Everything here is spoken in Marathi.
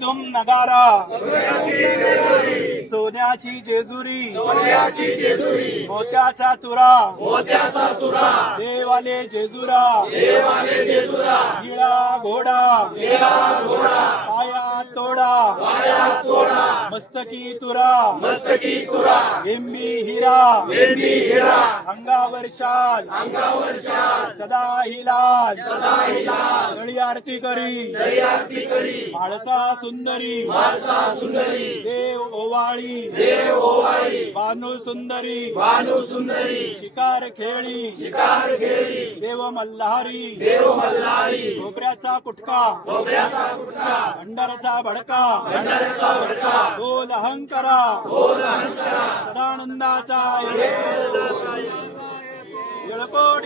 धुम नगारा सोन्याची जेजुरी मोत्याचा तुरा देवाले जेजुरा निळा घोडा पाया तोडा मस्तकी तुरा बिंबी हिरा अंगावर शाल सदा हिलाज तळी आरती करी म्हाळसा सुंदरी देव ओवाळी भानू सुंदरी शिकार खेळी देव मल्हारी खोबऱ्याचा कुटका भंडाराचा भडका बोल अहंकारा सदानंदाचा येळकोट